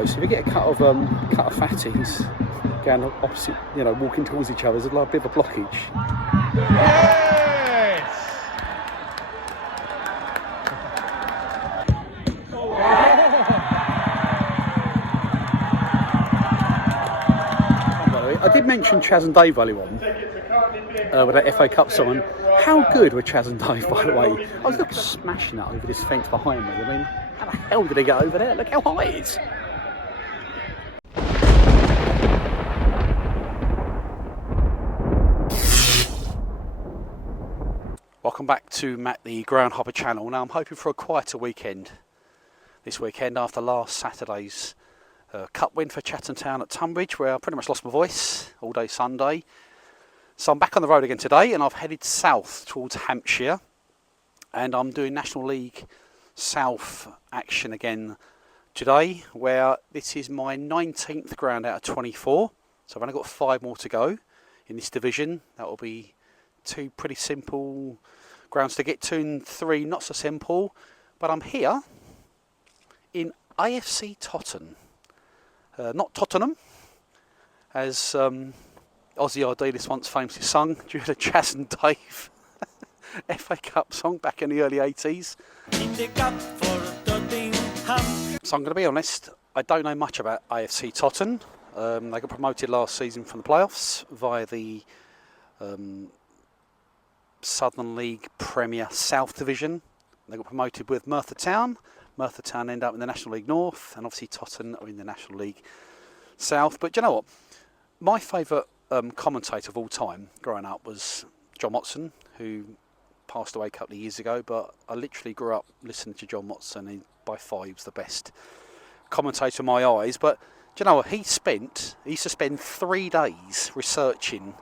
narrow, so if you get a cut of fatties going opposite, walking towards each other, there's a bit of a blockage. Yes! I did mention Chaz and Dave earlier on with that FA Cup song. How good were Chaz and Dave, by the way? I was looking smashing it over this fence behind me. I mean, how the hell did they get over there? Look how high it is. Welcome back to Matt the Groundhopper channel. Now I'm hoping for a quieter weekend this weekend after last Saturday's cup win for Chatham Town at Tunbridge, where I pretty much lost my voice all day Sunday. So I'm back on the road again today, and I've headed south towards Hampshire, and I'm doing National League South action again today, where this is my 19th ground out of 24. So I've only got 5 more to go in this division. That will be 2 pretty simple grounds to get to and 3 not so simple. But I'm here in AFC Totton. Not Tottenham, as Ozzy Ardiles once famously sung during the Chaz and Dave FA Cup song back in the early 80s. So I'm going to be honest, I don't know much about AFC Totton. They got promoted last season from the playoffs via the Southern League Premier South Division. They got promoted with Merthyr Town. Merthyr Town end up in the National League North, and obviously Totton are in the National League South. But do you know what? My favourite commentator of all time growing up was John Watson, who passed away a couple of years ago, but I literally grew up listening to John Watson. He by far he was the best commentator in my eyes. But do you know what? He used to spend 3 days researching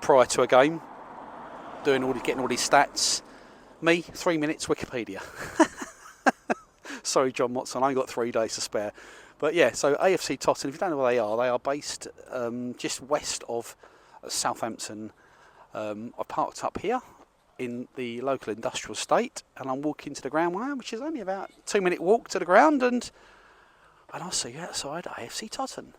prior to a game, getting all these stats. Me, 3 minutes, Wikipedia. Sorry, John Watson, I only got 3 days to spare. But yeah, so AFC Totton, if you don't know where they are based just west of Southampton. I parked up here in the local industrial estate, and I'm walking to the ground, which is only about a 2-minute walk to the ground, and I'll see you outside AFC Totton.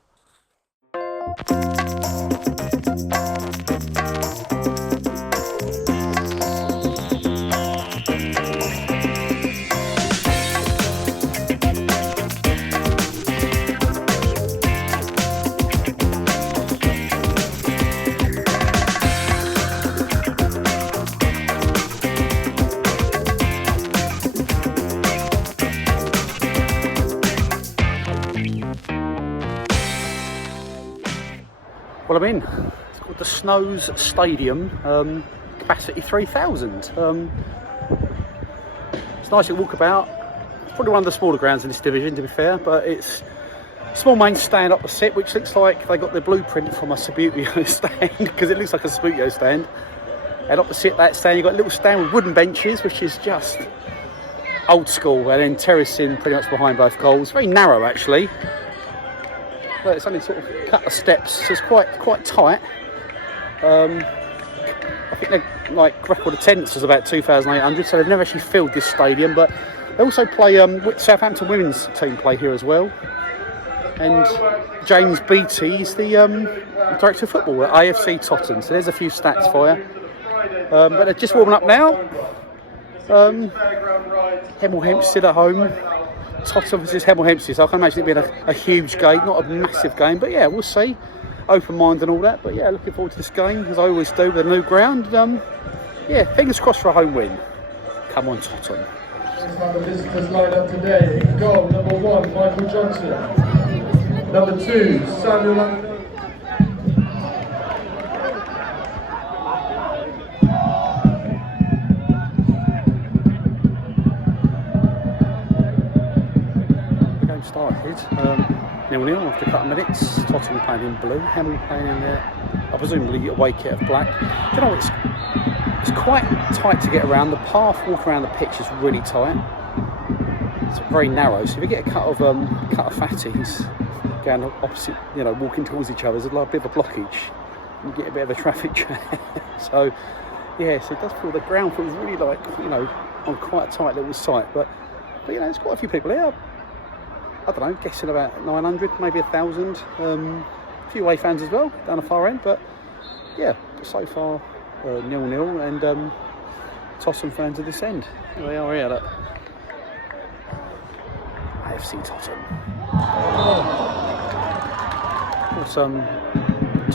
Well, I'm in. It's called the Snows Stadium, capacity 3,000. It's nice to walk about. It's probably one of the smaller grounds in this division, to be fair, but it's a small main stand opposite, which looks like they got the blueprint from a Subbuteo stand, because it looks like a Subbuteo stand. And opposite that stand, you've got a little stand with wooden benches, which is just old school, and then terracing pretty much behind both goals. Very narrow, actually. But it's only sort of a couple of steps, so it's quite tight. I think their record attendance was about 2,800, so they've never actually filled this stadium. But they also play Southampton women's team play here as well. And James Beattie is the director of football at AFC Totton. So there's a few stats for you. But they're just warming up now. Hemel Hempstead at home. Totton versus Hemel Hempstead, so I can imagine it being a huge game, not a massive game, but yeah, we'll see. Open mind and all that, but yeah, looking forward to this game, as I always do with a new ground. Yeah, fingers crossed for a home win. Come on, Totton. The visitors lined up today. In goal, number 1, Michael Johnson. Number 2, Samuel. Started 0-0 after a couple of minutes. Tottenham playing in blue, Hemel playing in I presumably away kit of black. You know, it's quite tight to get around. The path walking around the pitch is really tight. It's very narrow, so if you get a cut of fatties going opposite, walking towards each other, there's a bit of a blockage. You get a bit of a traffic jam. So yeah, so it does feel the ground feels really on quite a tight little site, but there's quite a few people here. I don't know, guessing about 900, maybe 1,000. A few away fans as well, down the far end, but yeah, so far 0-0, and Totton fans at this end. Here they are here, look. AFC Totton. Of course,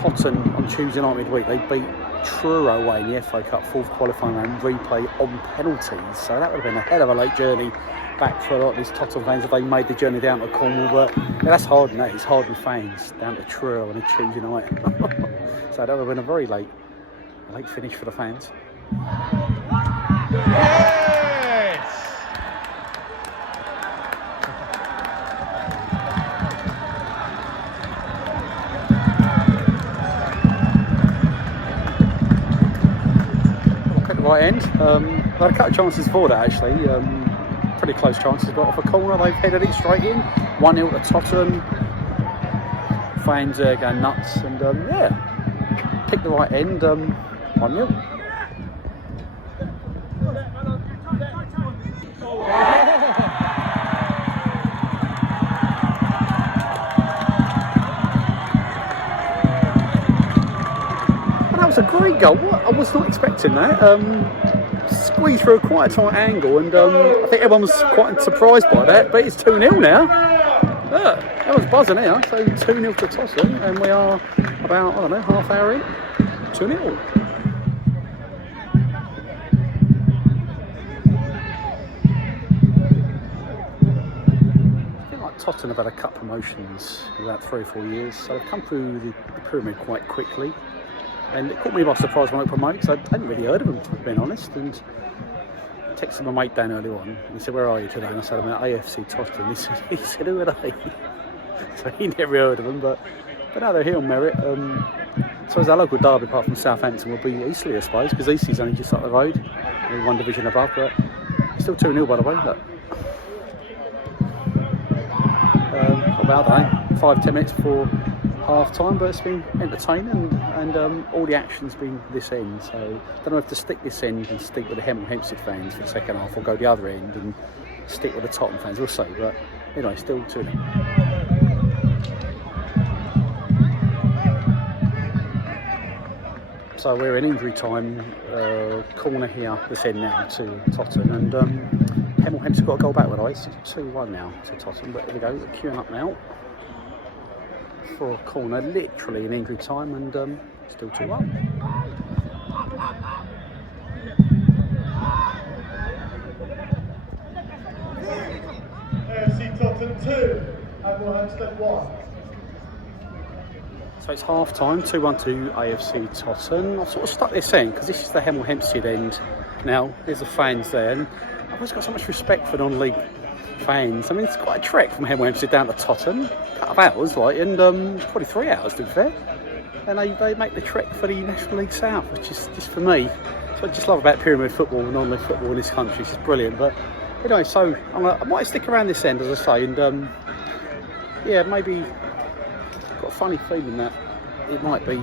Totton on Tuesday night midweek, they beat Truro away in the FA Cup 4th qualifying round, replay on penalties, so that would have been a hell of a late journey back for a lot of these Totton fans if they made the journey down to Cornwall. But yeah, that's hard, isn't it? It's hard with fans down to Truro on a Tuesday night. So that would have been a very late finish for the fans. Yes! At the right end, they had a couple of chances for that actually. Pretty close chances, but off a corner they've headed it straight in. 1-0 to Totton. Fans going nuts, and yeah, picked the right end. 1-0. That was a great goal. I was not expecting that. Squeezed through a quite tight angle, and I think everyone was quite surprised by that. But it's 2-0 now. Everyone's buzzing here. So 2-0 to Totton, and we are about, I don't know, half hour in. 2-0. I feel like Totton have had a cup promotions in about 3 or 4 years, so they've come through the pyramid quite quickly. And it caught me by surprise when I promoted, because I hadn't really heard of them, to be honest. And I texted my mate Dan earlier on, and he said, "Where are you today?" And I said, "I'm at AFC Totton." He said, "Who are they?" So he never heard of them, but now they're here on merit. So as our local derby, apart from Southampton, will be Eastleigh, I suppose, because Eastleigh's only just up the road, one division above, but still 2-0 by the way. Look. About, I don't know, 5-10 minutes before half time, but it's been entertaining, and all the action's been this end, so I don't know if to stick this end and stick with the Hemel Hempstead fans for the second half, or go the other end and stick with the Totton fans, we'll see, but anyway, still 2-0. So we're in injury time, corner here, this end now to Totton, and Hemel Hempstead got a goal back with us. It's 2-1 now to Totton, but here we go, we're queuing up now for a corner, literally in injury time, and still 2-1. AFC Totton 2, Hemel Hempstead 1. So it's half time, 2-1 to AFC Totton. I've sort of stuck this end because this is the Hemel Hempstead end now. There's the fans there, and I've always got so much respect for non-league fans. I mean, it's quite a trek from Hemel Hempstead down to Totton, a couple of hours, like, and probably 3 hours to be fair. And they make the trek for the National League South, which is just for me. So I just love about pyramid football and non-league football in this country. It's just brilliant. But anyway, so I might stick around this end, as I say, and yeah, maybe got a funny feeling that it might be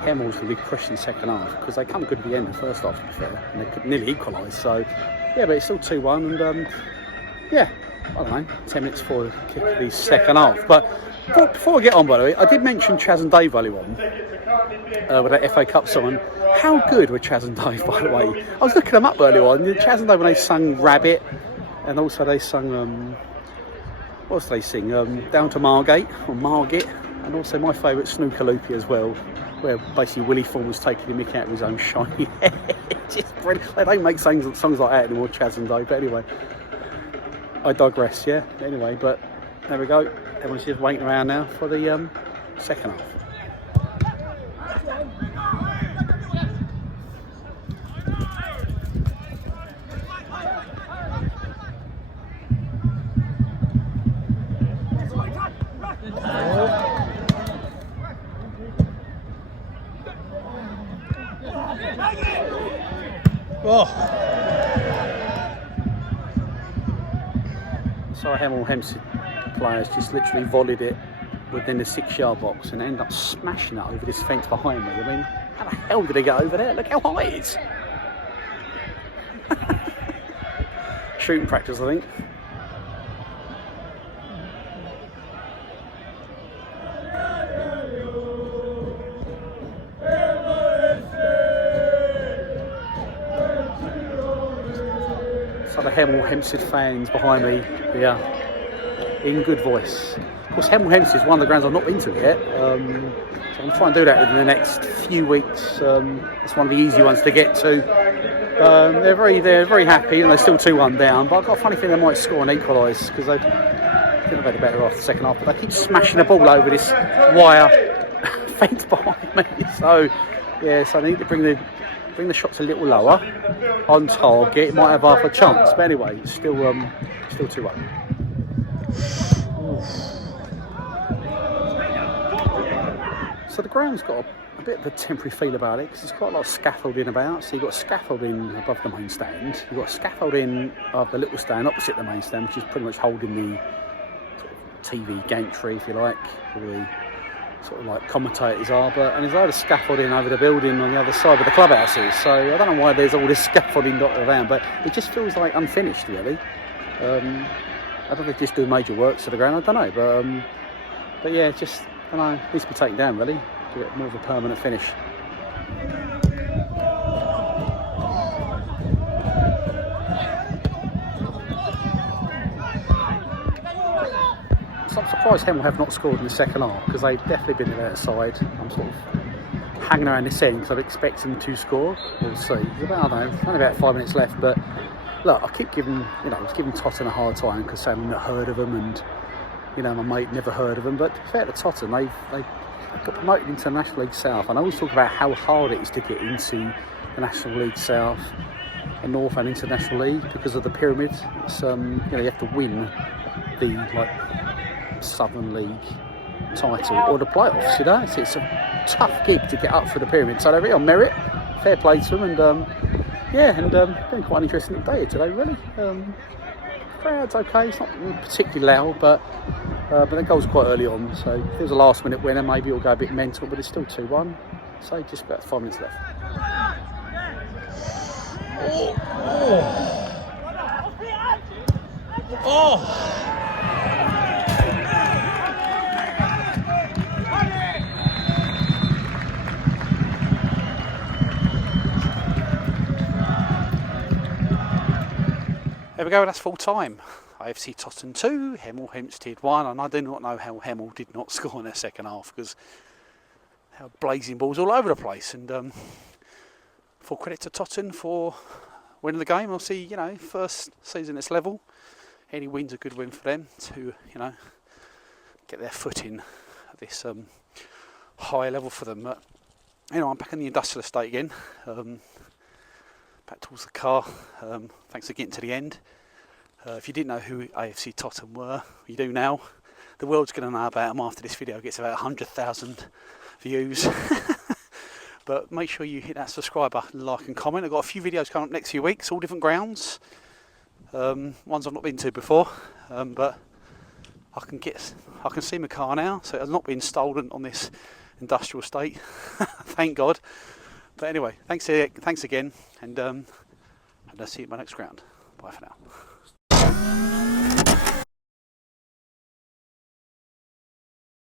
Hemel's going to be pushed in the second half, because they come good at the end of the first half, to be fair, and they could nearly equalise. So yeah, but it's still 2-1, and yeah, I don't know, 10 minutes before the kick of the second half. But before I get on, by the way, I did mention Chaz and Dave earlier on with that FA Cup song. How good were Chaz and Dave, by the way? I was looking them up earlier on. Chaz and Dave, when they sung Rabbit, and also they sung, what else did they sing? Down to Margate, or Margate, and also my favourite Snooker Loopy as well, where basically Willie Thorne was taking the mick out of his own shiny head. Just brilliant. They don't make songs like that anymore, Chaz and Dave, but anyway. I digress, yeah. Anyway, but there we go. Everyone's just waiting around now for the second half. Oh. So Hemel Hempstead players just literally volleyed it within the 6-yard box and ended up smashing it over this fence behind me. I mean, how the hell did they get over there? Look how high it is. Shooting practice, I think. the Hemel Hempstead fans behind me here in good voice. Of course, Hemel Hempstead is one of the grounds I've not been to yet, so I'm going to try and do that in the next few weeks. It's one of the easy ones to get to. They're very happy, and they're still 2-1 down. But I've got a funny feeling they might score and equalise because I think they've had a better half the second half. But they keep smashing the ball over this wire fence behind me. So yeah, so they need to bring the shots a little lower on target. It might have half a chance, but anyway, it's still 2-1. So the ground's got a bit of a temporary feel about it because there's quite a lot of scaffolding about. So you've got scaffolding above the main stand, you've got scaffolding above the little stand opposite the main stand, which is pretty much holding the sort of TV gantry, if you like, where the sort of like commentators are. And there's a load of scaffolding over the building on the other side where the clubhouse is. So I don't know why there's all this scaffolding dotted around, but it just feels like unfinished, really. I don't know if they just do major works to the ground, I don't know, but yeah, just, I don't know, it needs to be taken down, really, to get more of a permanent finish. So I'm surprised Hemel have not scored in the second half, because they've definitely been the better side. I'm sort of hanging around this end because I'm expecting to score. We'll see. It's about, I don't know, only about 5 minutes left, but look, I keep giving, I was giving Totton a hard time because I've not heard of them, and my mate never heard of them. But to be fair to Totton, they've got promoted into the National League South, and I always talk about how hard it is to get into the National League South and North and International League because of the pyramid. It's you have to win the Southern League title or the playoffs. It's a tough gig to get up for the pyramid. So they're really on merit. Fair play to them, and been quite an interesting day today, really. Crowd's okay, it's not particularly loud, but the goal's quite early on, so if it was a last minute winner, maybe it'll go a bit mental, but it's still 2-1, so just about 5 minutes left. There we go, that's full time. AFC Totton 2, Hemel Hempstead 1, and I do not know how Hemel did not score in their second half because how blazing balls all over the place. And full credit to Totton for winning the game. Obviously, first season at this level, any win's a good win for them to, get their foot in at this high level for them. But I'm back in the industrial estate again. Back towards the car. Thanks for getting to the end. If you didn't know who AFC Totton were, you do now. The world's going to know about them after this video gets about 100,000 views. But make sure you hit that subscribe button, like and comment. I've got a few videos coming up next few weeks, all different grounds. Ones I've not been to before, but I can see my car now, so it has not been stolen on this industrial estate. Thank God. But anyway, thanks again, and I'll see you at my next ground. Bye for now.